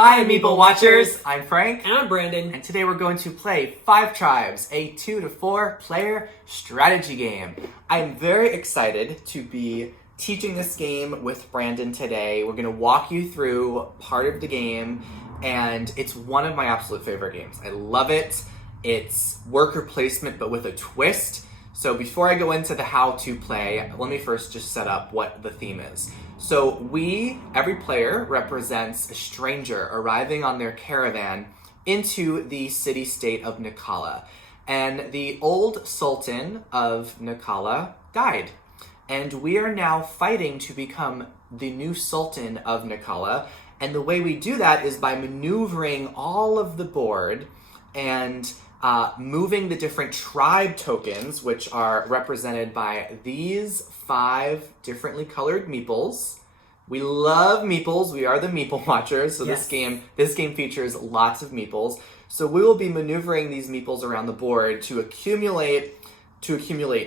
Hi, Meeple Watchers! I'm Frank. And I'm Brandon. And today we're going to play 5 Tribes, a 2 to 4 player strategy game. I'm very excited to be teaching this game with Brandon today. We're going to walk you through part of the game, and it's one of my absolute favorite games. I love it. It's worker placement, but with a twist. So before I go into the how to play, let me first just set up what the theme is. So every player represents a stranger arriving on their caravan into the city-state of Naqala. And the old sultan of Naqala died. And we are now fighting to become the new sultan of Naqala. And the way we do that is by maneuvering all of the board and moving the different tribe tokens, which are represented by these 5 differently colored meeples. We love meeples. We are the Meeple Watchers. So yes. This game features lots of meeples. So we will be maneuvering these meeples around the board to accumulate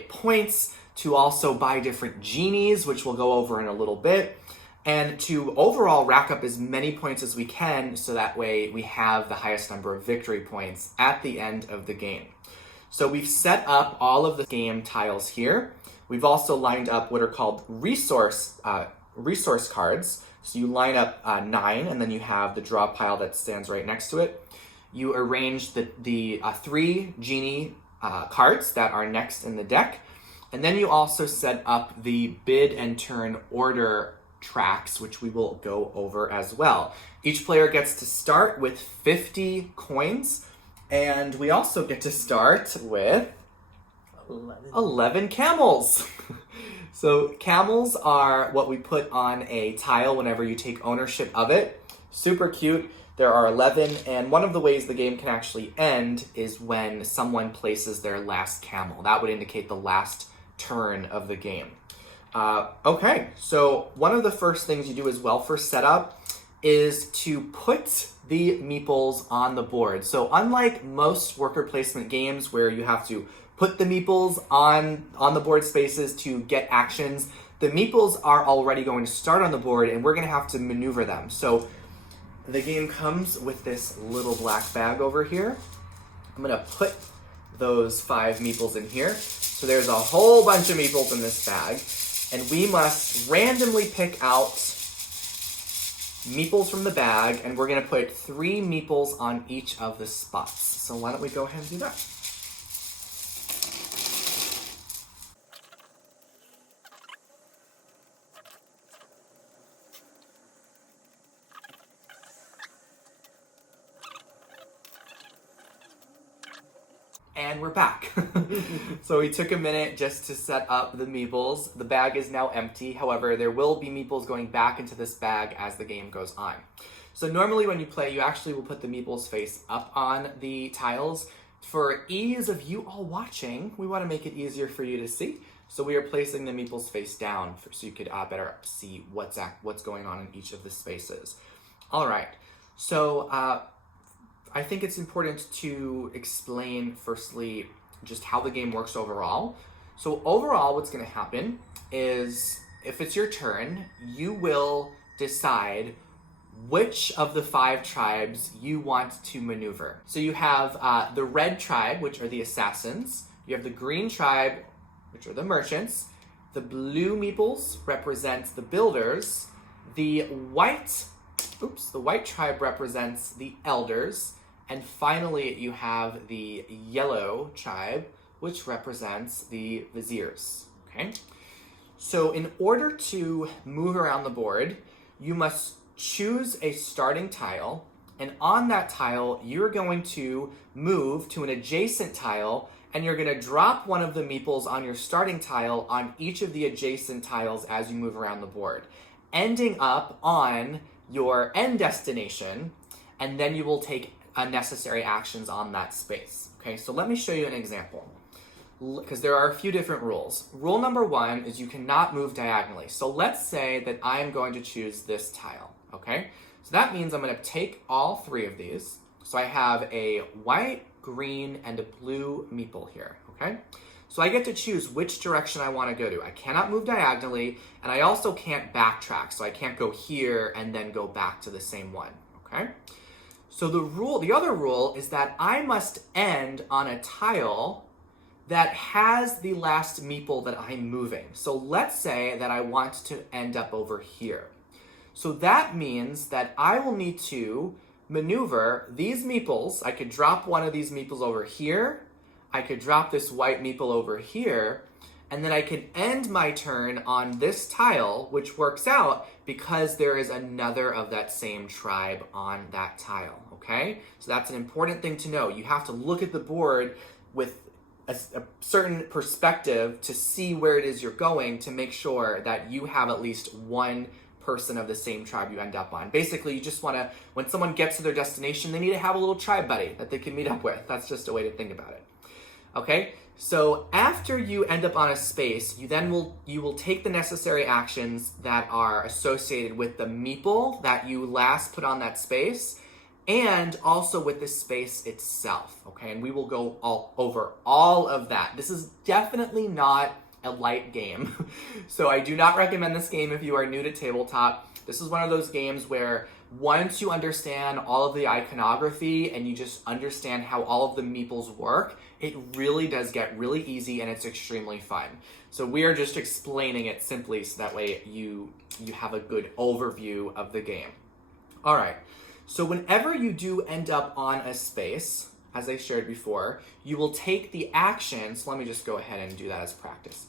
points, to also buy different genies, which we'll go over in a little bit, and to overall rack up as many points as we can so that way we have the highest number of victory points at the end of the game. So we've set up all of the game tiles here. We've also lined up what are called resource cards. So you line up 9, and then you have the draw pile that stands right next to it. You arrange the 3 genie cards that are next in the deck, and then you also set up the bid and turn order tracks, which we will go over as well. Each player gets to start with 50 coins, and we also get to start with 11 camels. So camels are what we put on a tile whenever you take ownership of it. Super cute. There are 11, and one of the ways the game can actually end is when someone places their last camel. That would indicate the last turn of the game. Okay, so one of the first things you do as well for setup is to put the meeples on the board. So unlike most worker placement games where you have to put the meeples on the board spaces to get actions, the meeples are already going to start on the board, and we're going to have to maneuver them. So the game comes with this little black bag over here. I'm going to put those 5 meeples in here. So there's a whole bunch of meeples in this bag, and we must randomly pick out meeples from the bag, and we're going to put 3 meeples on each of the spots. So why don't we go ahead and do that? And we're back. So we took a minute just to set up the meeples. The bag is now empty. However, there will be meeples going back into this bag as the game goes on. So normally when you play, you actually will put the meeples face up on the tiles. For ease of you all watching, we want to make it easier for you to see. So we are placing the meeples face down so you could better see what's going on in each of the spaces. All right. So I think it's important to explain, firstly, just how the game works overall. So overall, what's going to happen is, if it's your turn, you will decide which of the 5 tribes you want to maneuver. So you have the red tribe, which are the assassins. You have the green tribe, which are the merchants. The blue meeples represent the builders. The white tribe represents the elders. And finally, you have the yellow tribe, which represents the viziers, okay? So in order to move around the board, you must choose a starting tile, and on that tile, you're going to move to an adjacent tile, and you're gonna drop one of the meeples on your starting tile on each of the adjacent tiles as you move around the board, ending up on your end destination, and then you will take unnecessary actions on that space. Okay, so let me show you an example, because there are a few different rules. Rule number 1 is you cannot move diagonally. So let's say that I'm going to choose this tile, okay? So that means I'm going to take all 3 of these. So I have a white, green, and a blue meeple here, okay? So I get to choose which direction I want to go to. I cannot move diagonally, and I also can't backtrack, so I can't go here and then go back to the same one, okay? So the other rule is that I must end on a tile that has the last meeple that I'm moving. So let's say that I want to end up over here. So that means that I will need to maneuver these meeples. I could drop one of these meeples over here. I could drop this white meeple over here. And then I could end my turn on this tile, which works out because there is another of that same tribe on that tile, okay? So that's an important thing to know. You have to look at the board with a certain perspective to see where it is you're going to make sure that you have at least one person of the same tribe you end up on. Basically, you just want to, when someone gets to their destination, they need to have a little tribe buddy that they can meet up with. That's just a way to think about it. Okay, so after you end up on a space, you will take the necessary actions that are associated with the meeple that you last put on that space, and also with the space itself, okay? And we will go over all of that. This is definitely not a light game. So I do not recommend this game if you are new to tabletop. This is one of those games where once you understand all of the iconography and you just understand how all of the meeples work, it really does get really easy and it's extremely fun. So we are just explaining it simply so that way you have a good overview of the game. All right. So whenever you do end up on a space, as I shared before, you will take the action. So let me just go ahead and do that as practice.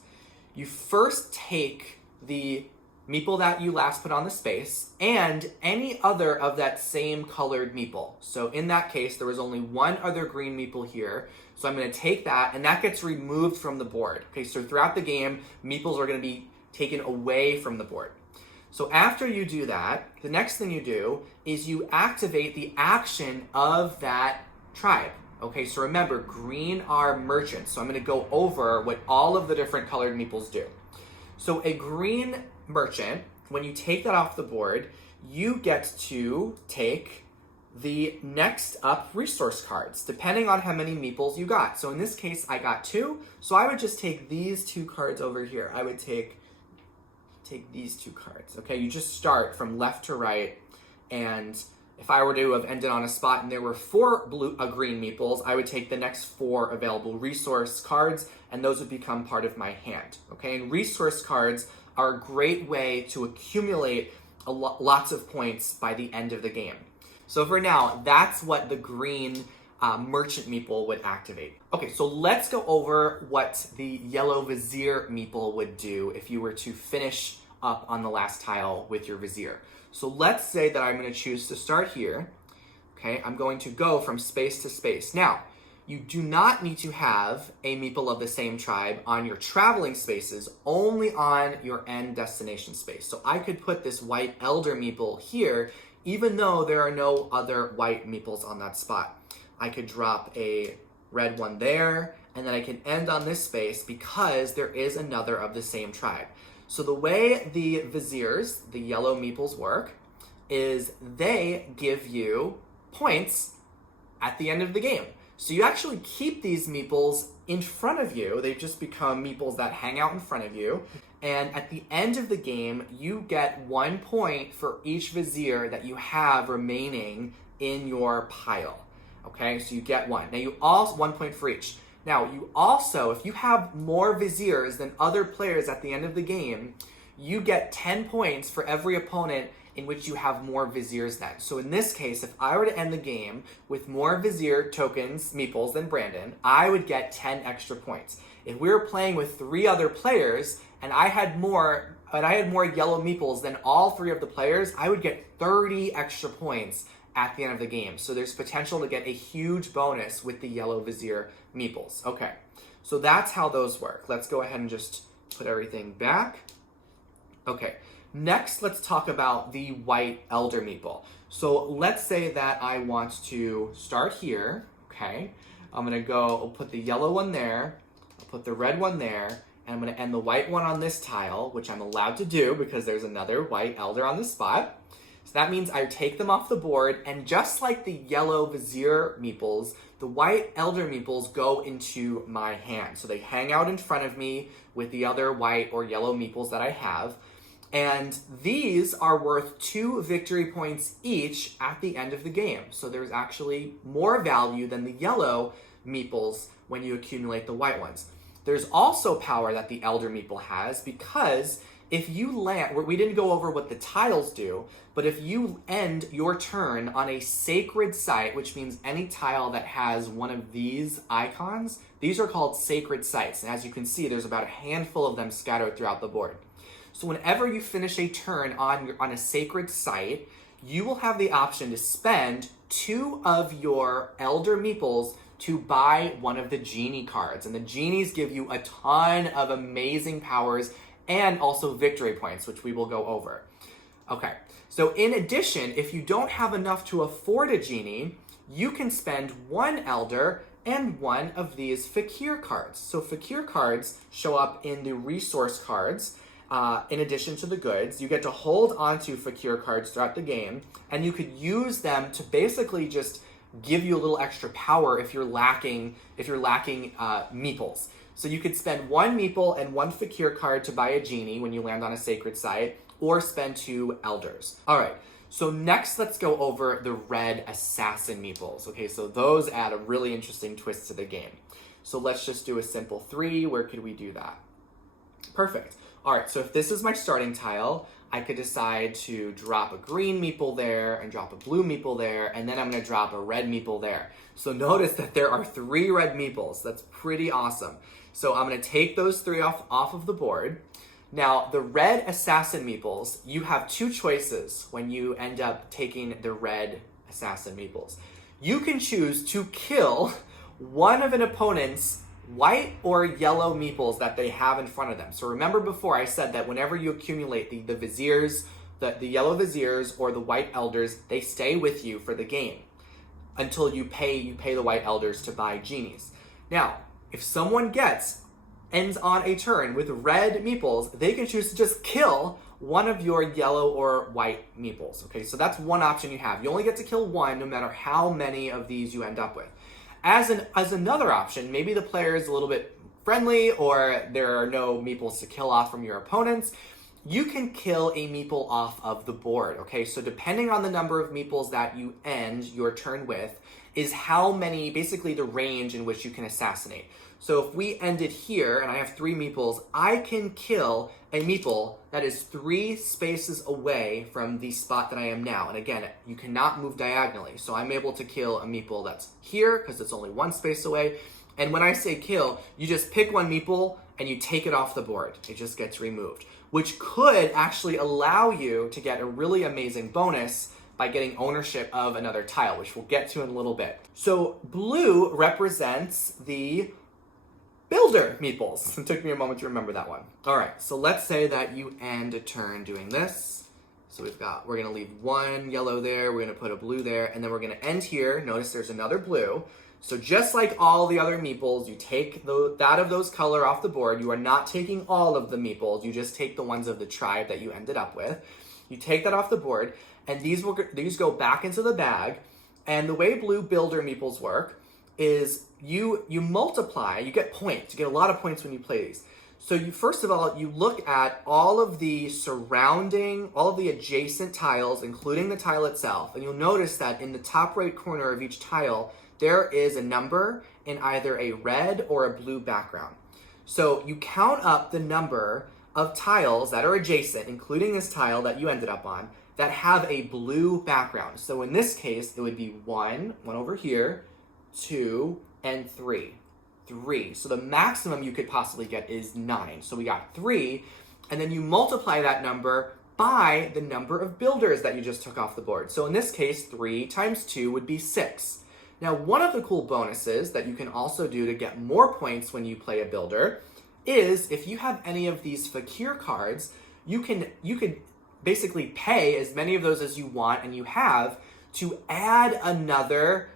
You first take the meeple that you last put on the space and any other of that same colored meeple. So in that case, there was only one other green meeple here. So I'm going to take that and that gets removed from the board. Okay, so throughout the game, meeples are going to be taken away from the board. So after you do that, the next thing you do is you activate the action of that tribe. Okay, so remember, green are merchants. So I'm going to go over what all of the different colored meeples do. So a green merchant, when you take that off the board, you get to take the next up resource cards, depending on how many meeples you got. So in this case, I got 2. So I would just take these 2 cards over here. I would take these 2 cards. Okay, you just start from left to right, and if I were to have ended on a spot and there were 4 green meeples, I would take the next 4 available resource cards, and those would become part of my hand. Okay, and resource cards are a great way to accumulate lots of points by the end of the game. So for now, that's what the green merchant meeple would activate. Okay, so let's go over what the yellow vizier meeple would do if you were to finish up on the last tile with your vizier. So let's say that I'm going to choose to start here. Okay, I'm going to go from space to space. Now, you do not need to have a meeple of the same tribe on your traveling spaces, only on your end destination space. So I could put this white elder meeple here, even though there are no other white meeples on that spot. I could drop a red one there, and then I can end on this space because there is another of the same tribe. So the way the viziers, the yellow meeples, work is they give you points at the end of the game. So you actually keep these meeples in front of you. They've just become meeples that hang out in front of you. And at the end of the game, you get 1 point for each vizier that you have remaining in your pile. Okay, so you get 1. Now you also 1 point for each. Now you also, if you have more viziers than other players at the end of the game, you get 10 points for every opponent in which you have more viziers than. So in this case, if I were to end the game with more vizier tokens, meeples, than Brandon, I would get 10 extra points. If we were playing with 3 other players and I had more yellow meeples than all 3 of the players, I would get 30 extra points at the end of the game. So there's potential to get a huge bonus with the yellow vizier meeples. Okay, so that's how those work. Let's go ahead and just put everything back. Okay, next let's talk about the white elder meeple. So let's say that I want to start here. Okay, I'm gonna go, I'll put the yellow one there, I'll put the red one there, and I'm gonna end the white one on this tile, which I'm allowed to do because there's another white elder on the spot. So that means I take them off the board, and just like the yellow vizier meeples, the white elder meeples go into my hand. So they hang out in front of me with the other white or yellow meeples that I have. And these are worth 2 victory points each at the end of the game. So there's actually more value than the yellow meeples when you accumulate the white ones. There's also power that the Elder Meeple has, because if you land, we didn't go over what the tiles do, but if you end your turn on a sacred site, which means any tile that has one of these icons, these are called sacred sites. And as you can see, there's about a handful of them scattered throughout the board. So whenever you finish a turn on a sacred site, you will have the option to spend 2 of your Elder Meeples to buy one of the Genie cards. And the Genies give you a ton of amazing powers and also victory points, which we will go over. Okay, so in addition, if you don't have enough to afford a Genie, you can spend 1 Elder and 1 of these Fakir cards. So Fakir cards show up in the resource cards. In addition to the goods, you get to hold onto Fakir cards throughout the game, and you could use them to basically just give you a little extra power if you're lacking meeples. So you could spend 1 meeple and 1 Fakir card to buy a Genie when you land on a sacred site, or spend 2 elders. All right, so next let's go over the red assassin meeples. Okay, so those add a really interesting twist to the game. So let's just do a simple 3. Where could we do that? Perfect. All right, so if this is my starting tile, I could decide to drop a green meeple there and drop a blue meeple there, and then I'm gonna drop a red meeple there. So notice that there are 3 red meeples. That's pretty awesome. So I'm gonna take those 3 off of the board. Now, the red assassin meeples, you have 2 choices when you end up taking the red assassin meeples. You can choose to kill one of an opponent's white or yellow meeples that they have in front of them. So remember before I said that whenever you accumulate the viziers, the yellow viziers or the white elders, they stay with you for the game until you pay the white elders to buy Genies. Now, if someone ends on a turn with red meeples, they can choose to just kill one of your yellow or white meeples. Okay, so that's one option you have. You only get to kill 1 no matter how many of these you end up with. As another option, maybe the player is a little bit friendly or there are no meeples to kill off from your opponents, you can kill a meeple off of the board, okay? So depending on the number of meeples that you end your turn with is how many, basically the range in which you can assassinate. So if we ended here and I have 3 meeples, I can kill a meeple that is 3 spaces away from the spot that I am now. And again, you cannot move diagonally. So I'm able to kill a meeple that's here because it's only 1 space away. And when I say kill, you just pick 1 meeple and you take it off the board. It just gets removed, which could actually allow you to get a really amazing bonus by getting ownership of another tile, which we'll get to in a little bit. So blue represents the builder meeples. It took me a moment to remember that one. All right, so let's say that you end a turn doing this. So we're gonna leave 1 yellow there, we're gonna put a blue there, and then we're gonna end here. Notice there's another blue. So just like all the other meeples, you take that of those color off the board. You are not taking all of the meeples, you just take the ones of the tribe that you ended up with. You take that off the board, and these go back into the bag. And the way blue builder meeples work is you multiply, you get points. You get a lot of points when you play these. So first of all, you look at all of the adjacent tiles, including the tile itself, and you'll notice that in the top right corner of each tile, there is a number in either a red or a blue background. So you count up the number of tiles that are adjacent, including this tile that you ended up on, that have a blue background. So in this case, it would be 1 over here, 2, and 3. 3. So the maximum you could possibly get is 9. So we got 3, and then you multiply that number by the number of builders that you just took off the board. So in this case, 3 times 2 would be 6. Now, one of the cool bonuses that you can also do to get more points when you play a builder is if you have any of these Fakir cards, you could basically pay as many of those as you want and you have to add another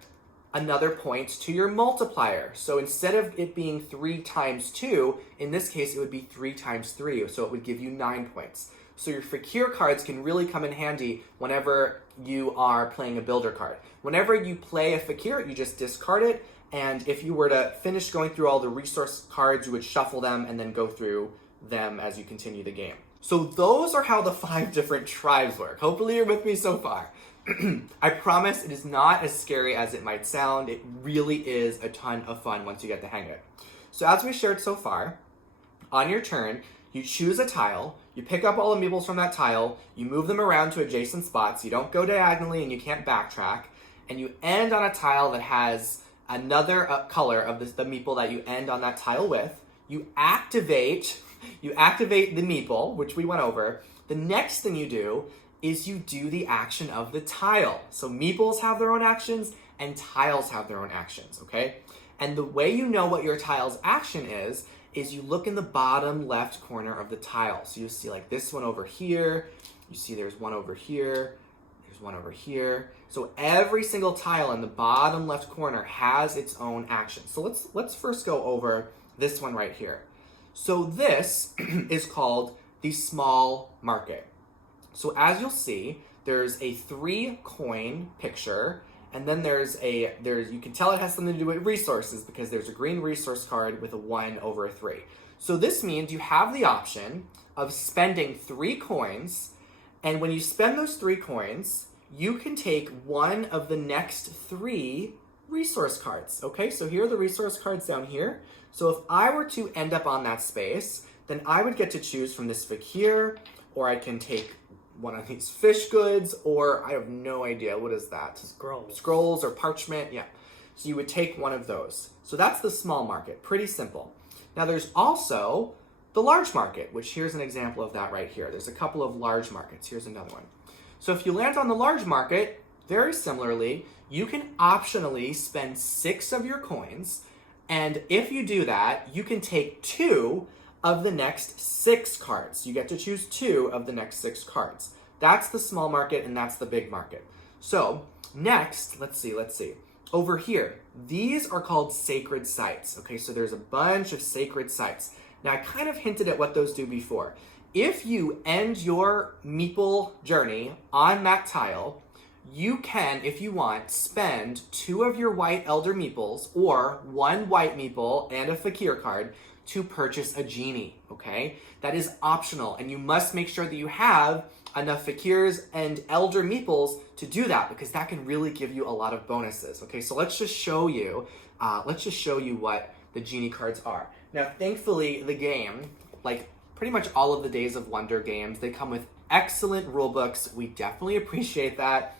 point to your multiplier. So instead of it being 3 times 2, in this case it would be 3 times 3, so it would give you 9 points. So your Fakir cards can really come in handy whenever you are playing a builder card. Whenever you play a Fakir, you just discard it, and if you were to finish going through all the resource cards, you would shuffle them and then go through them as you continue the game. So those are how the 5 different tribes work. Hopefully you're with me so far. I promise it is not as scary as it might sound. It really is a ton of fun once you get the hang of it. So as we shared so far, on your turn, you choose a tile, you pick up all the meeples from that tile, you move them around to adjacent spots, you don't go diagonally and you can't backtrack, and you end on a tile that has another color of the meeple that you end on that tile with. You activate the meeple, which we went over. The next thing you do is you do the action of the tile. So meeples have their own actions and tiles have their own actions, okay? And the way you know what your tile's action is you look in the bottom left corner of the tile. So you see like this one over here, you see there's one over here, there's one over here. So every single tile in the bottom left corner has its own action. So let's first go over this one right here. So this is called the small market. So as you'll see, there's a 3 coin picture, and then you can tell it has something to do with resources because there's a green resource card with a 1 over a 3. So this means you have the option of spending 3 coins, and when you spend those 3 coins, you can take one of the next 3 resource cards, okay? So here are the resource cards down here. So if I were to end up on that space, then I would get to choose from this fakir, or I can take one of these fish goods, or I have no idea, what is that? Scrolls or parchment, yeah. So you would take one of those. So that's the small market, pretty simple. Now there's also the large market, which here's an example of that right here. There's a couple of large markets. Here's another one. So if you land on the large market, very similarly, you can optionally spend 6 of your coins, and if you do that, you can take 2 of the next 6 cards. You get to choose 2 of the next 6 cards. That's the small market and that's the big market. So next, let's see. Over here, these are called sacred sites. Okay, so there's a bunch of sacred sites. Now I kind of hinted at what those do before. If you end your meeple journey on that tile, you can, if you want, spend 2 of your white elder meeples or 1 white meeple and a fakir card to purchase a genie, okay? That is optional, and you must make sure that you have enough fakirs and elder meeples to do that, because that can really give you a lot of bonuses, okay? So let's just show you what the genie cards are. Now, thankfully, the game, like pretty much all of the Days of Wonder games, they come with excellent rule books. We definitely appreciate that.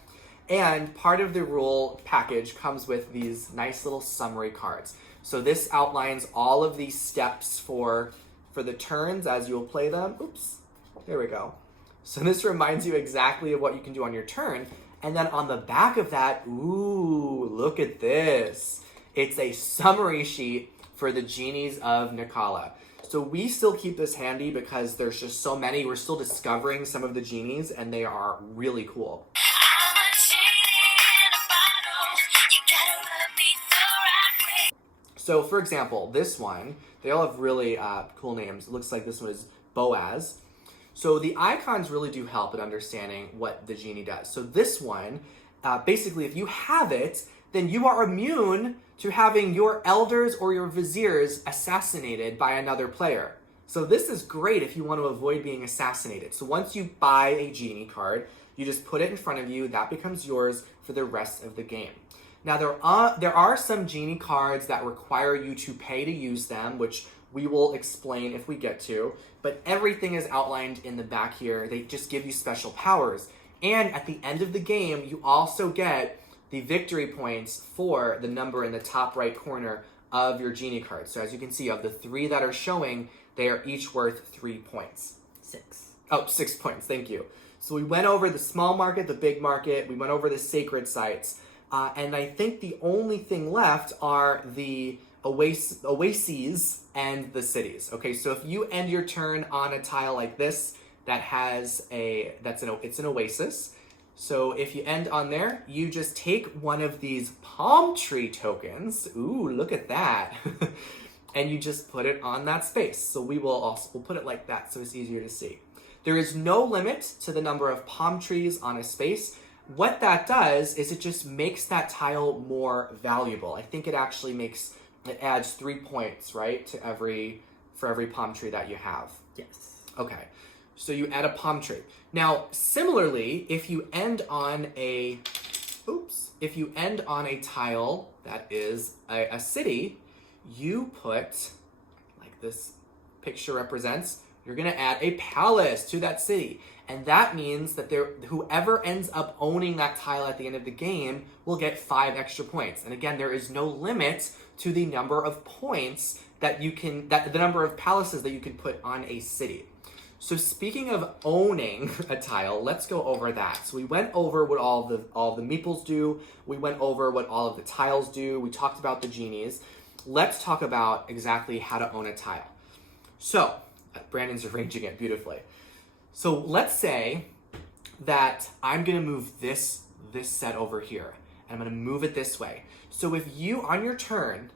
And part of the rule package comes with these nice little summary cards. So this outlines all of these steps for the turns as you'll play them. Oops, there we go. So this reminds you exactly of what you can do on your turn. And then on the back of that, ooh, look at this. It's a summary sheet for the genies of Naqala. So we still keep this handy because there's just so many. We're still discovering some of the genies and they are really cool. So for example, this one, they all have really cool names. It looks like this one is Boaz. So the icons really do help in understanding what the genie does. So this one, basically if you have it, then you are immune to having your elders or your viziers assassinated by another player. So this is great if you want to avoid being assassinated. So once you buy a genie card, you just put it in front of you, that becomes yours for the rest of the game. Now, there are some genie cards that require you to pay to use them, which we will explain if we get to, but everything is outlined in the back here. They just give you special powers. And at the end of the game, you also get the victory points for the number in the top right corner of your genie card. So as you can see, of the 3 that are showing, they are each worth 3 points. 6. Oh, 6 points, thank you. So we went over the small market, the big market, we went over the sacred sites. And I think the only thing left are the oases and the cities. Okay, so if you end your turn on a tile like this that has it's an oasis. So if you end on there, you just take one of these palm tree tokens. Ooh, look at that. And you just put it on that space. So we'll put it like that so it's easier to see. There is no limit to the number of palm trees on a space. What that does is it just makes that tile more valuable. I think it actually adds 3 points, right, for every palm tree that you have. Yes. Okay. So you add a palm tree. Now, similarly, if you end on a tile that is a city, you put, like this picture represents, you're gonna add a palace to that city. And that means that whoever ends up owning that tile at the end of the game will get 5 extra points. And again, there is no limit to the number of points that the number of palaces that you can put on a city. So speaking of owning a tile, let's go over that. So we went over what all the meeples do. We went over what all of the tiles do. We talked about the genies. Let's talk about exactly how to own a tile. So Brandon's arranging it beautifully. So let's say that I'm gonna move this set over here, and I'm gonna move it this way. So if you, on your turn,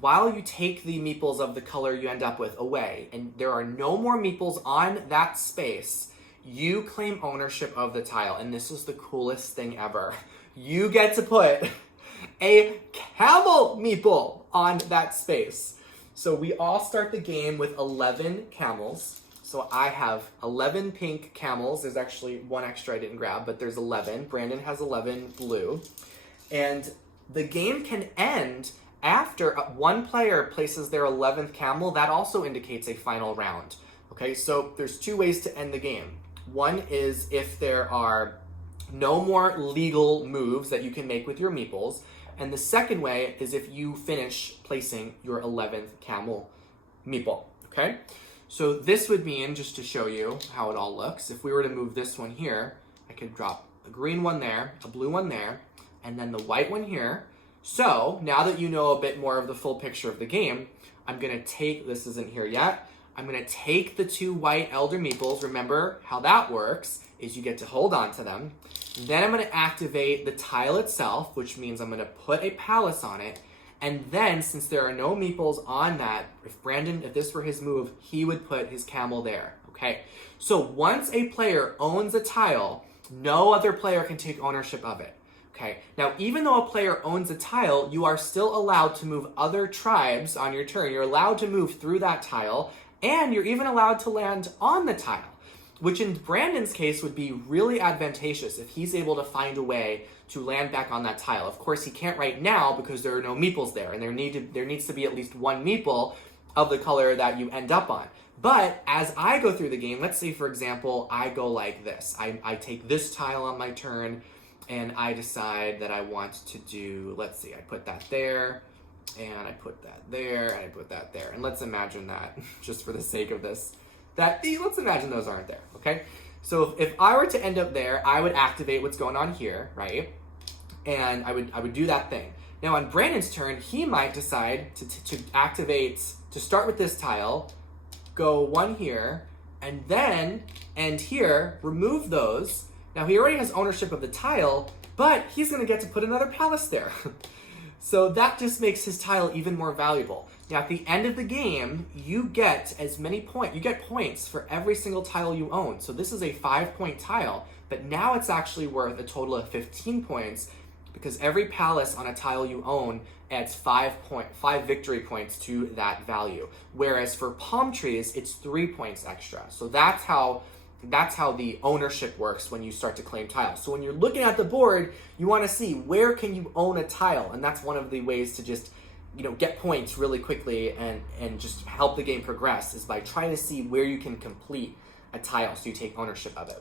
while you take the meeples of the color you end up with away, and there are no more meeples on that space, you claim ownership of the tile. And this is the coolest thing ever. You get to put a camel meeple on that space. So we all start the game with 11 camels. So I have 11 pink camels. There's actually one extra I didn't grab, but there's 11. Brandon has 11 blue. And the game can end after one player places their 11th camel. That also indicates a final round. Okay, so there's 2 ways to end the game. One is if there are no more legal moves that you can make with your meeples. And the second way is if you finish placing your 11th camel meeple, okay? So this would mean, just to show you how it all looks, if we were to move this one here, I could drop a green one there, a blue one there, and then the white one here. So now that you know a bit more of the full picture of the game, I'm gonna take, this isn't here yet, I'm gonna take the 2 white elder meeples. Remember how that works is you get to hold on to them. Then I'm gonna activate the tile itself, which means I'm gonna put a palace on it. And then, since there are no meeples on that, if this were his move, he would put his camel there, okay? So once a player owns a tile, no other player can take ownership of it, okay? Now, even though a player owns a tile, you are still allowed to move other tribes on your turn. You're allowed to move through that tile, and you're even allowed to land on the tile, which in Brandon's case would be really advantageous if he's able to find a way to land back on that tile. Of course, he can't right now because there are no meeples there, and there needs to be at least 1 meeple of the color that you end up on. But as I go through the game, let's say, for example, I go like this. I take this tile on my turn, and I decide that I want to do, let's see, I put that there, and I put that there, and I put that there. And let's imagine that, just for the sake of this, let's imagine those aren't there, okay? So if I were to end up there, I would activate what's going on here, right? And I would do that thing. Now on Brandon's turn, he might decide to activate, to start with this tile, go 1 here, and then end here, remove those. Now he already has ownership of the tile, but he's gonna get to put another palace there. So that just makes his tile even more valuable. Now, at the end of the game, you get points for every single tile you own. So this is a 5-point tile, but now it's actually worth a total of 15 points because every palace on a tile you own adds 5 victory points to that value. Whereas for palm trees, it's 3 points extra. So that's how the ownership works when you start to claim tiles. So when you're looking at the board, you want to see where can you own a tile, and that's one of the ways to just get points really quickly and just help the game progress is by trying to see where you can complete a tile so you take ownership of it.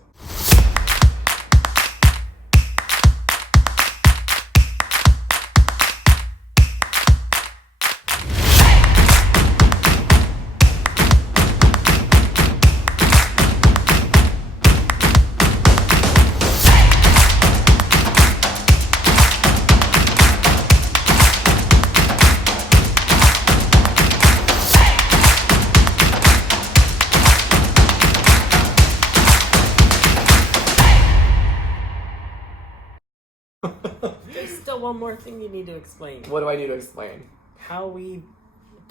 There's still one more thing you need to explain. What do I need to explain? How we...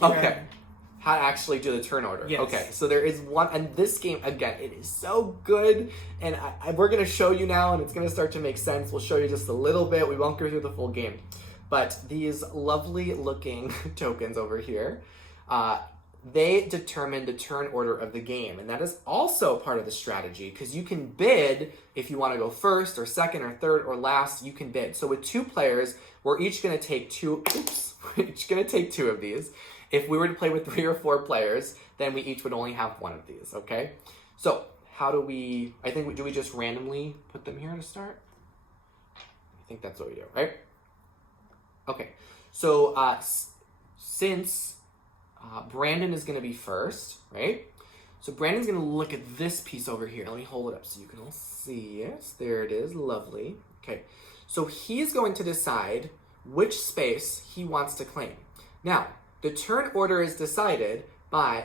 Okay. How to actually do the turn order. Yes. Okay, so there is one, and this game, again, it is so good, and we're going to show you now, and it's going to start to make sense. We'll show you just a little bit. We won't go through the full game. But these lovely looking tokens over here, they determine the turn order of the game. And that is also part of the strategy because you can bid if you want to go first or second or third or last, you can bid. So with 2 players, we're each going to take 2, we're each going to take 2 of these. If we were to play with 3 or 4 players, then we each would only have 1 of these, okay? So how do we, do we just randomly put them here to start? I think that's what we do, right? Okay, so since Brandon is going to be first, right? So Brandon's going to look at this piece over here. Let me hold it up so you can all see it. There it is. Lovely. Okay. So he's going to decide which space he wants to claim. Now, the turn order is decided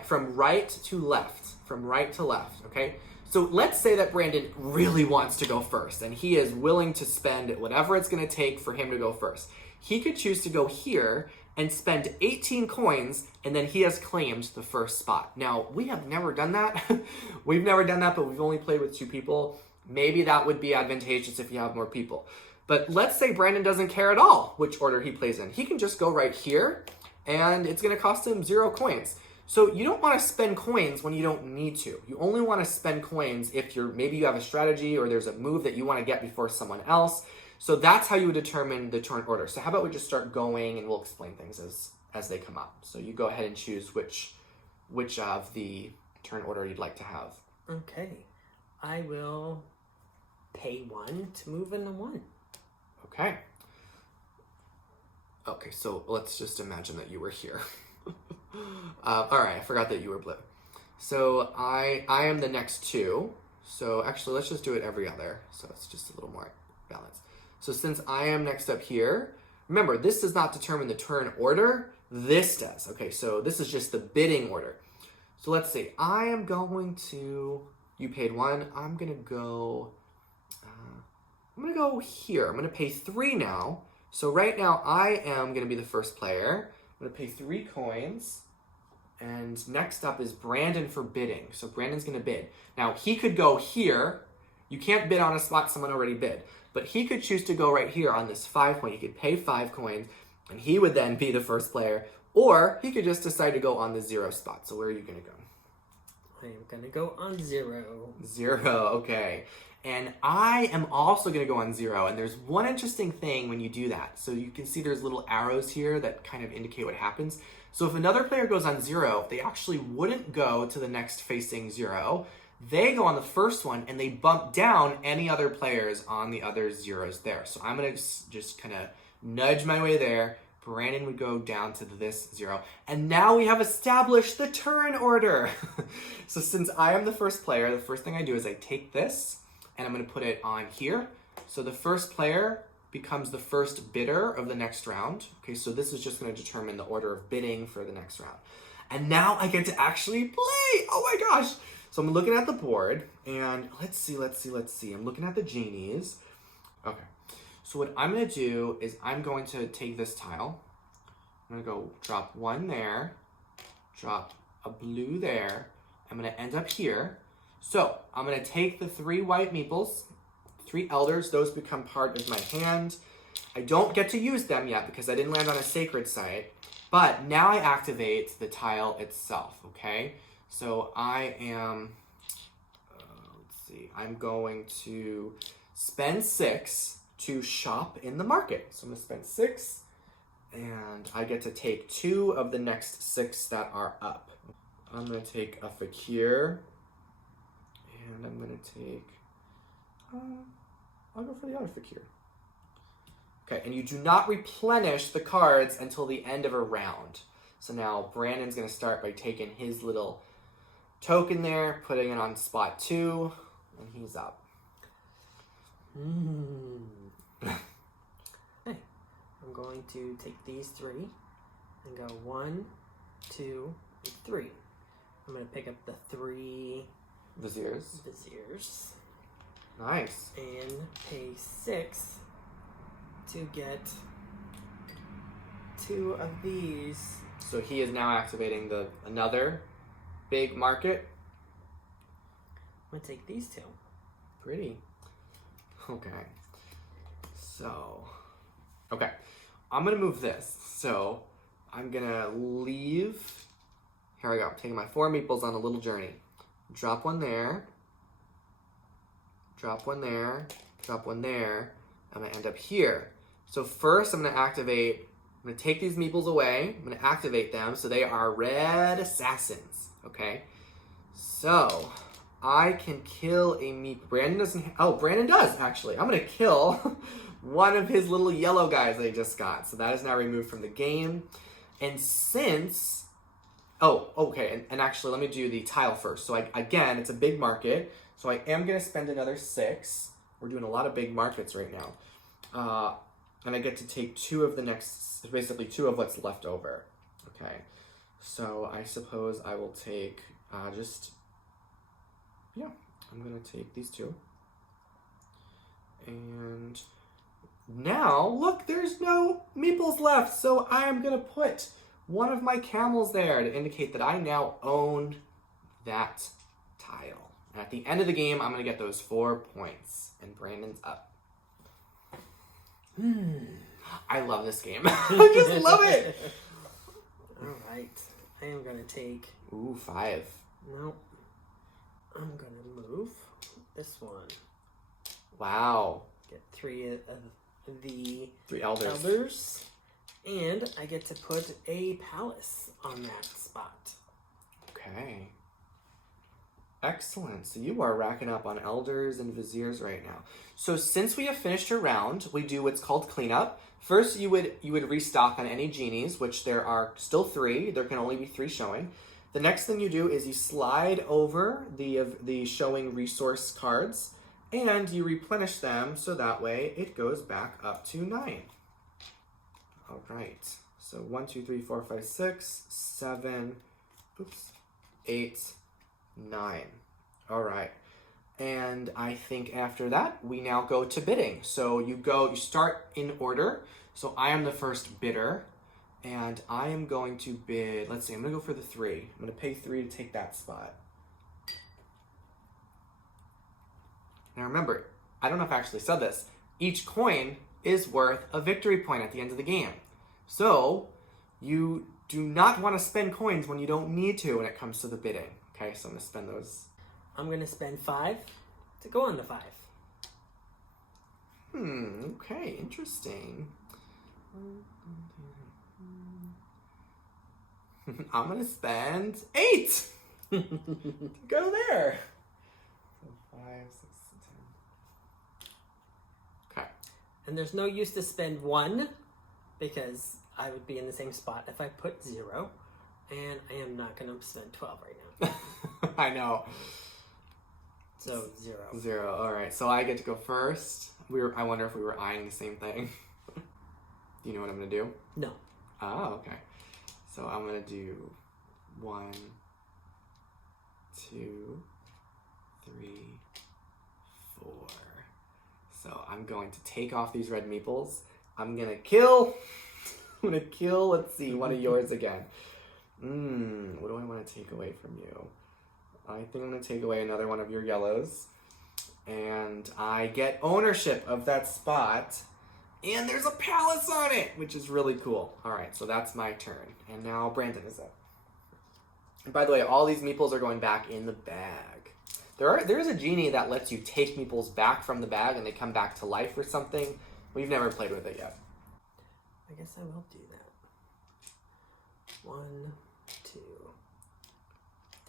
from right to left. From right to left, okay? So let's say that Brandon really wants to go first and he is willing to spend whatever it's going to take for him to go first. He could choose to go here and spend 18 coins, and then he has claimed the first spot. Now, we have never done that. We've never done that, but we've only played with 2 people. Maybe that would be advantageous if you have more people. But let's say Brandon doesn't care at all which order he plays in. He can just go right here, and it's going to cost him 0 coins. So you don't want to spend coins when you don't need to. You only want to spend coins if maybe you have a strategy or there's a move that you want to get before someone else. So that's how you would determine the turn order. So how about we just start going and we'll explain things as they come up. So you go ahead and choose which of the turn order you'd like to have. Okay. I will pay 1 to move into 1. Okay. Okay, so let's just imagine that you were here. All right, I forgot that you were blue. So I am the next 2. So actually, let's just do it every other. So it's just a little more balanced. So since I am next up here, remember, this does not determine the turn order. This does. Okay, so this is just the bidding order. So let's see. I am going to, you paid 1. I'm going to go here. I'm going to pay 3 now. So right now, I am going to be the first player. I'm going to pay 3 coins. And next up is Brandon for bidding. So Brandon's going to bid. Now, he could go here. You can't bid on a spot someone already bid. But he could choose to go right here on this 5 point. He could pay 5 coins, and he would then be the first player. Or he could just decide to go on the 0 spot. So where are you going to go? I am going to go on 0. 0, okay. And I am also going to go on 0. And there's one interesting thing when you do that. So you can see there's little arrows here that kind of indicate what happens. So if another player goes on 0, they actually wouldn't go to the next facing 0. They go on the first one and they bump down any other players on the other 0s there. So I'm going to just kind of nudge my way there. Brandon would go down to this 0. And now we have established the turn order. So since I am the first player, the first thing I do is I take this and I'm going to put it on here. So the first player becomes the first bidder of the next round. Okay, so this is just going to determine the order of bidding for the next round. And now I get to actually play. Oh my gosh. So I'm looking at the board and let's see. I'm looking at the genies. Okay. So what I'm going to do is I'm going to take this tile. I'm going to go drop 1 there, drop a blue there. I'm going to end up here. So I'm going to take the 3 white meeples, 3 elders. Those become part of my hand. I don't get to use them yet because I didn't land on a sacred site. But now I activate the tile itself, okay? So I am, I'm going to spend 6 to shop in the market. So I'm going to spend 6, and I get to take 2 of the next 6 that are up. I'm going to take a fakir, and I'm going to take, I'll go for the other fakir. Okay, and you do not replenish the cards until the end of a round. So now Brandon's going to start by taking his little token there, putting it on spot 2, and he's up. Hey, I'm going to take these 3 and go 1, 2, and 3. I'm going to pick up the 3 Viziers. Nice. And pay 6 to get 2 of these. So he is now activating another big market. I'm going to take these 2. Pretty. Okay. So, okay. I'm going to move this. So, I'm going to leave Here I go. I'm taking my 4 meeples on a little journey. Drop one there. Drop one there. Drop one there. I'm going to end up here. So first I'm going to activate, I'm going to take these meeples away. I'm going to activate them so they are red assassins. Okay? So I can kill a meep. Brandon doesn't, Brandon does actually. I'm going to kill one of his little yellow guys they just got. So that is now removed from the game. And since, and actually let me do the tile first. So again, it's a big market. So I am going to spend another 6. We're doing a lot of big markets right now. And I get to take 2 of the next, basically 2 of what's left over. Okay. So I suppose I will take I'm going to take these 2. And now, look, there's no meeples left. So I am going to put one of my camels there to indicate that I now own that tile. And at the end of the game, I'm going to get those 4 points. And Brandon's up. I love this game. I just love it. All right. I am going to take... Ooh, 5. Nope. I'm going to move this one. Wow. Get 3 of the 3 elders. And I get to put a palace on that spot. Okay. Excellent. So you are racking up on elders and viziers right now. So since we have finished a round, we do what's called cleanup. First, you would restock on any genies, which there are still 3. There can only be 3 showing. The next thing you do is you slide over the showing resource cards, and you replenish them so that way it goes back up to 9. All right. So 1, 2, 3, 4, 5, 6, 7, 8, 9. All right. And I think after that, we now go to bidding. So you start in order. So I am the first bidder. And I am going to bid, let's see, I'm going to go for the 3. I'm going to pay 3 to take that spot. Now remember, I don't know if I actually said this. Each coin is worth a victory point at the end of the game. So you do not want to spend coins when you don't need to when it comes to the bidding. Okay, so I'm going to spend those. I'm going to spend 5 to go on the 5. Okay, interesting. I'm going to spend 8 to go there. So 5, 6, 10. Okay. And there's no use to spend 1 because I would be in the same spot if I put 0. And I am not going to spend 12 right now. I know. So 0. 0. All right. So I get to go first. I wonder if we were eyeing the same thing. Do you know what I'm going to do? No. Oh, okay. So I'm going to do 1, 2, 3, 4. So I'm going to take off these red meeples. I'm going to kill, let's see, one of yours again. What do I want to take away from you? I think I'm going to take away another one of your yellows. And I get ownership of that spot. And there's a palace on it, which is really cool. All right, so that's my turn. And now Brandon is up. And by the way, all these meeples are going back in the bag. There is a genie that lets you take meeples back from the bag and they come back to life or something. We've never played with it yet. I guess I will do that. 1, 2,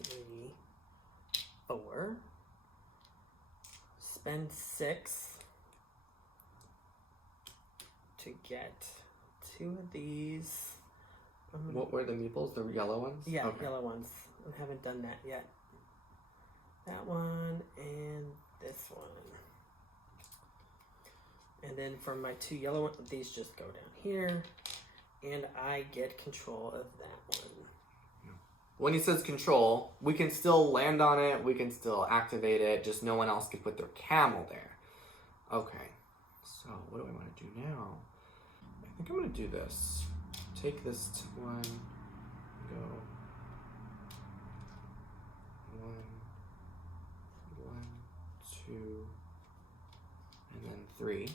3, 4. Spend 6 to get 2 of these. What were the meeples? The yellow ones? Yeah, okay. Yellow ones. I haven't done that yet. That one and this one. And then for my 2 yellow ones, these just go down here. And I get control of that one. When he says control, we can still land on it, we can still activate it, just no one else can put their camel there. Okay, so what do I want to do now? I think I'm going to do this. Take this one, go 1, 2, and then 3.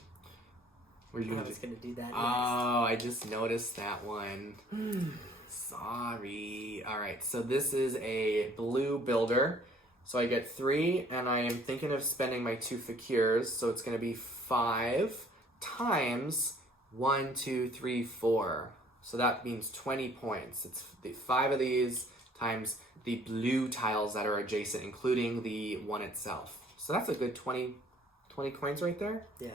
Were you I was going to do that next. Oh, I just noticed that one. Sorry. All right, so this is a blue builder. So I get 3, and I am thinking of spending my 2 fakirs. So it's going to be 5 times 1, 2, 3, 4. So that means 20 points. It's the 5 of these times the blue tiles that are adjacent, including the one itself. So that's a good 20 coins right there. Yeah.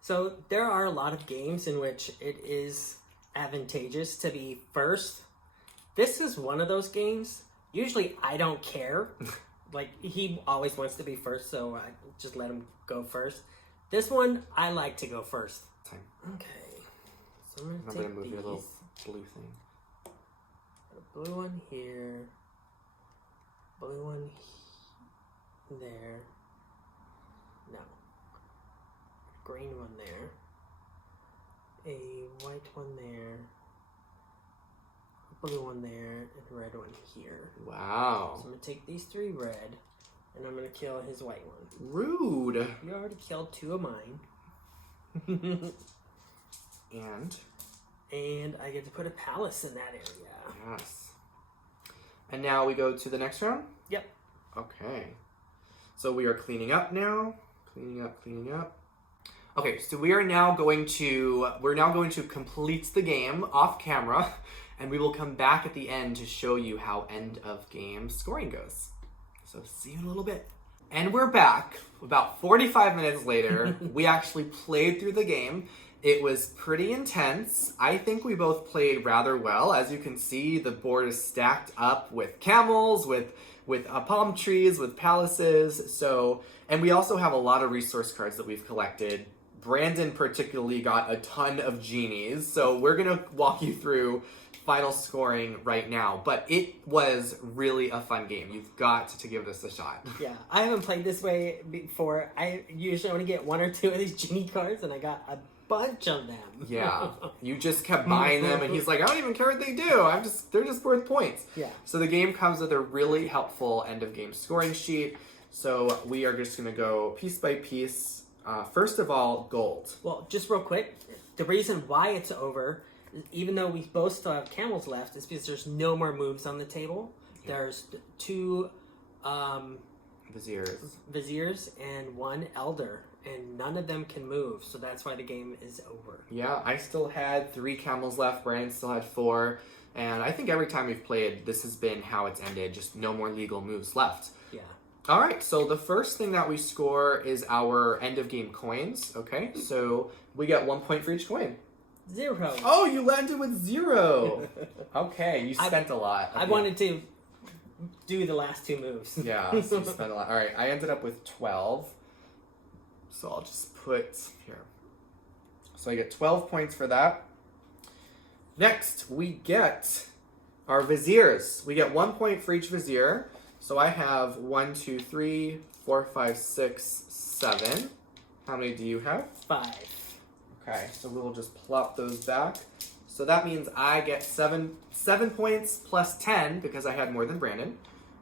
So there are a lot of games in which it is advantageous to be first. This is one of those games. Usually I don't care. Like, he always wants to be first, so I just let him go first. This one, I like to go first. Time. Okay. So I'm gonna move your little blue thing. Got a blue one here. Blue one there. No. Green one there. A white one there. A blue one there. And a red one here. Wow. So I'm going to take these 3 red. And I'm going to kill his white one. Rude. You already killed 2 of mine. And I get to put a palace in that area. Yes. And now we go to the next round? Yep. Okay. So we are cleaning up now. Cleaning up. Okay, so we're now going to complete the game off camera, and we will come back at the end to show you how end of game scoring goes. So see you in a little bit. And we're back. About 45 minutes later, we actually played through the game. It was pretty intense. I think we both played rather well. As you can see, the board is stacked up with camels, with palm trees, with palaces. So, and we also have a lot of resource cards that we've collected. Brandon particularly got a ton of genies. So we're gonna walk you through final scoring right now. But it was really a fun game. You've got to give this a shot. Yeah, I haven't played this way before. I usually only get 1 or 2 of these genie cards, and I got a bunch of them. Yeah, you just kept buying them, and he's like, I don't even care what they do. They're just worth points. Yeah. So the game comes with a really helpful end of game scoring sheet. So we are just gonna go piece by piece. First of all, gold. Well, just real quick, the reason why it's over, even though we both still have camels left, is because there's no more moves on the table. Yeah. There's 2 viziers and 1 elder, and none of them can move, so that's why the game is over. Yeah, I still had 3 camels left, Brandon still had 4, and I think every time we've played, this has been how it's ended, just no more legal moves left. Yeah. Alright, so the first thing that we score is our end of game coins, okay? So we get 1 point for each coin. 0. Oh, you landed with 0! Okay, you spent a lot. I wanted to do the last 2 moves. Yeah, so you spent a lot. Alright, I ended up with 12. So I'll just put here. So I get 12 points for that. Next, we get our viziers. We get 1 point for each vizier. So I have 1, 2, 3, 4, 5, 6, 7. How many do you have? 5. Okay, so we'll just plop those back. So that means I get 7 points plus 10 because I had more than Brandon.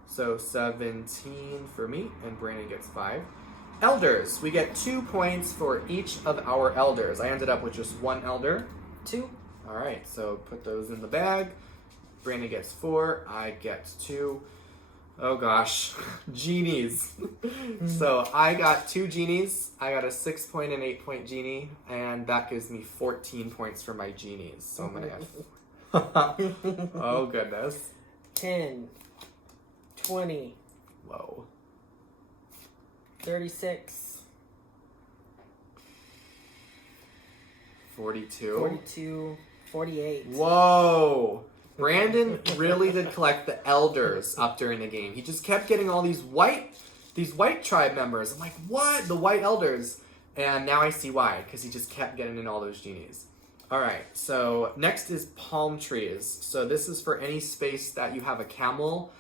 So 17 for me, and Brandon gets 5. Elders, we get 2 points for each of our elders. I ended up with just 1 elder. 2. All right, so put those in the bag. Brandon gets 4, I get 2. Oh gosh, genies. So I got 2 genies. I got a 6-point and 8-point genie, and that gives me 14 points for my genies. So I'm gonna have, oh goodness. 10, 20. Whoa. 36. 42. 42. 48. Whoa. Brandon really did collect the elders up during the game. He just kept getting all these white tribe members. I'm like, what? The white elders. And now I see why, because he just kept getting in all those genies. All right, so next is palm trees. So this is for any space that you have a camel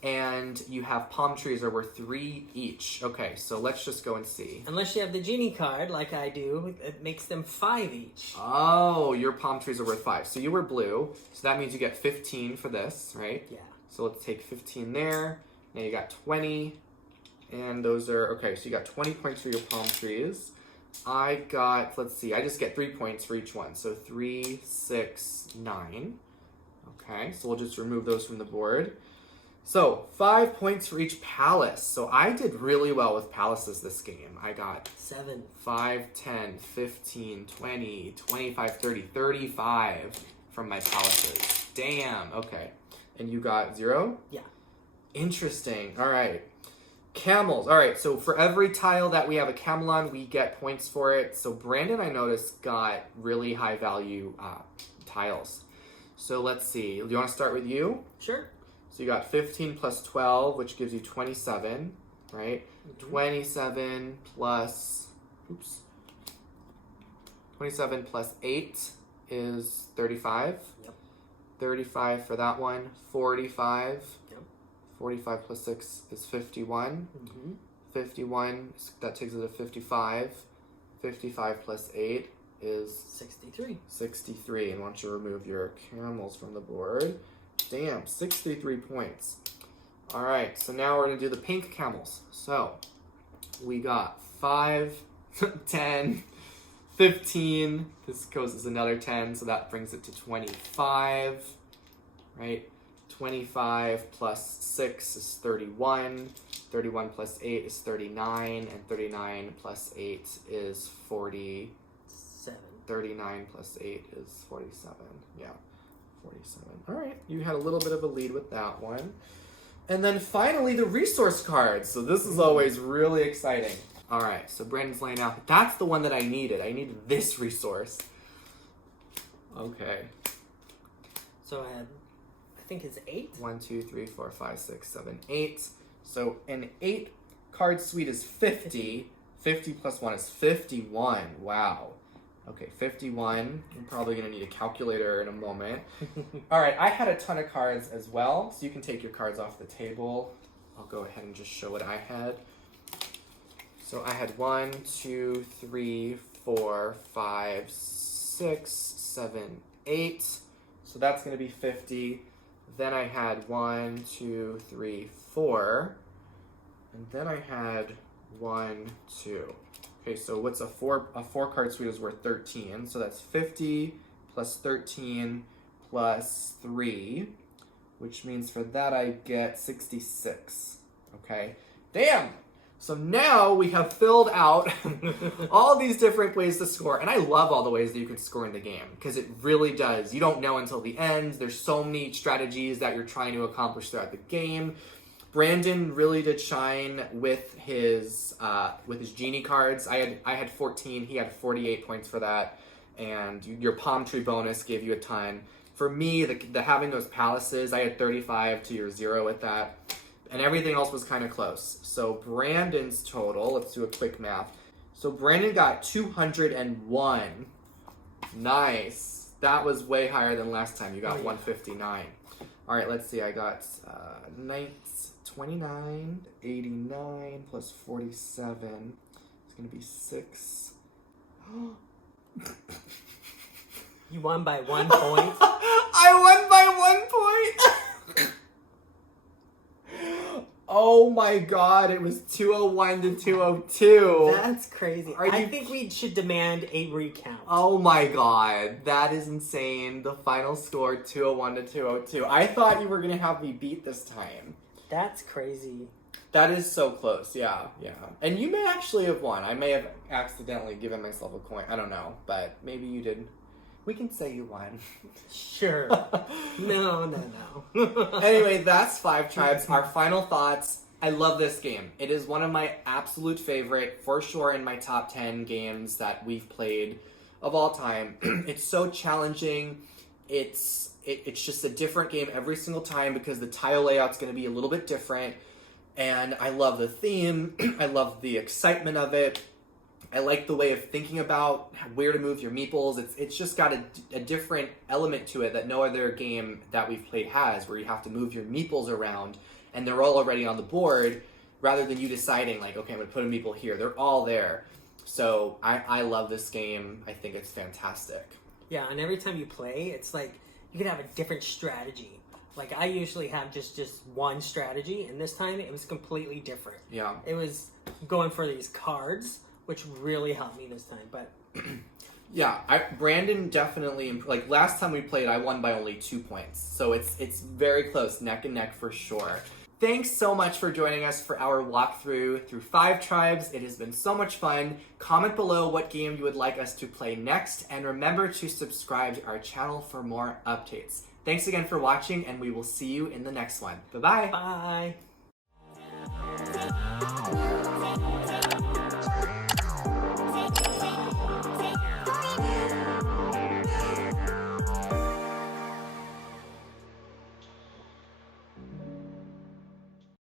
and you have palm trees are worth 3 each. Okay, so let's just go and see. Unless you have the genie card, like I do, it makes them 5 each. Oh, your palm trees are worth 5. So you were blue, so that means you get 15 for this, right? Yeah. So let's take 15 there. Now you got 20, and those are, okay, so you got 20 points for your palm trees. I got, let's see, I just get 3 points for each one. So 3, 6, 9. Okay, so we'll just remove those from the board. So 5 points for each palace. So I did really well with palaces this game. I got 7. 5, 10, 15, 20, 25, 30, 35 from my palaces. Damn, okay. And you got 0? Yeah. Interesting. All right. Camels. All right, so for every tile that we have a camel on, we get points for it. So Brandon, I noticed, got really high value tiles. So let's see. Do you want to start with you? Sure. So you got 15 plus 12, which gives you 27, right? 27 plus, 27 plus 8 is 35. Yep. 35 for that one. 45. Yep. 45 plus 6 is 51. 51, that takes it to 55. 55 plus 8 is 63. 63. And once you remove your camels from the board, damn, 63 points. All right, so now we're going to do the pink camels. So we got 5, 10, 15. This goes as another 10, so that brings it to 25, right? 25 plus 6 is 31. 31 plus 8 is 39. And 39 plus 8 is 47. 39 plus 8 is 47. Yeah. 47. All right, you had a little bit of a lead with that one. And then finally, the resource cards. So this is always really exciting. All right, so Brandon's laying out. That's the one that I needed. I needed this resource. Okay. So I think it's 8. 1, 2, 3, 4, 5, 6, 7, 8. So an 8 card suite is 50. 50 plus 1 is 51. Wow. Okay, 51. I'm probably going to need a calculator in a moment. All right, I had a ton of cards as well, so you can take your cards off the table. I'll go ahead and just show what I had. So I had 1, 2, 3, 4, 5, 6, 7, 8. So that's going to be 50. Then I had 1, 2, 3, 4. And then I had 1, 2. Okay, so what's a four card suite is worth 13. So that's 50 plus 13 plus 3, which means for that I get 66. Okay, damn! So now we have filled out all these different ways to score. And I love all the ways that you can score in the game because it really does. You don't know until the end. There's so many strategies that you're trying to accomplish throughout the game. Brandon really did shine with his genie cards. I had 14. He had 48 points for that, and your palm tree bonus gave you a ton. For me, the having those palaces, I had 35 to your 0 with that, and everything else was kind of close. So Brandon's total. Let's do a quick math. So Brandon got 201. Nice. That was way higher than last time. You got 159. All right. Let's see. I got 29, 89 plus 47. It's going to be 6. You won by 1 point. I won by 1 point. Oh my god, it was 201 to 202. That's crazy. I think we should demand a recount. Oh my god, that is insane. The final score 201 to 202. I thought you were going to have me beat this time. That's crazy. That is so close, yeah. And you may actually have won. I may have accidentally given myself a coin. I don't know, but maybe you did. We can say you won. Sure. No. Anyway, that's 5 Tribes. Our final thoughts. I love this game. It is one of my absolute favorite, for sure in my top 10 games that we've played of all time. It's so challenging. It's just a different game every single time because the tile layout's going to be a little bit different. And I love the theme. I love the excitement of it. I like the way of thinking about where to move your meeples. It's just got a different element to it that no other game that we've played has, where you have to move your meeples around and they're all already on the board rather than you deciding like, okay, I'm going to put a meeple here. They're all there. So I love this game. I think it's fantastic. Yeah, and every time you play, it's like you can have a different strategy. Like I usually have just one strategy, and this time it was completely different. Yeah. It was going for these cards, which really helped me this time. But Yeah, Brandon definitely like last time we played, I won by only 2 points, so it's very close, neck and neck for sure. Thanks so much for joining us for our walkthrough through 5 tribes. It has been so much fun. Comment below what game you would like us to play next, and remember to subscribe to our channel for more updates. Thanks again for watching, and we will see you in the next one. Bye-bye. Bye.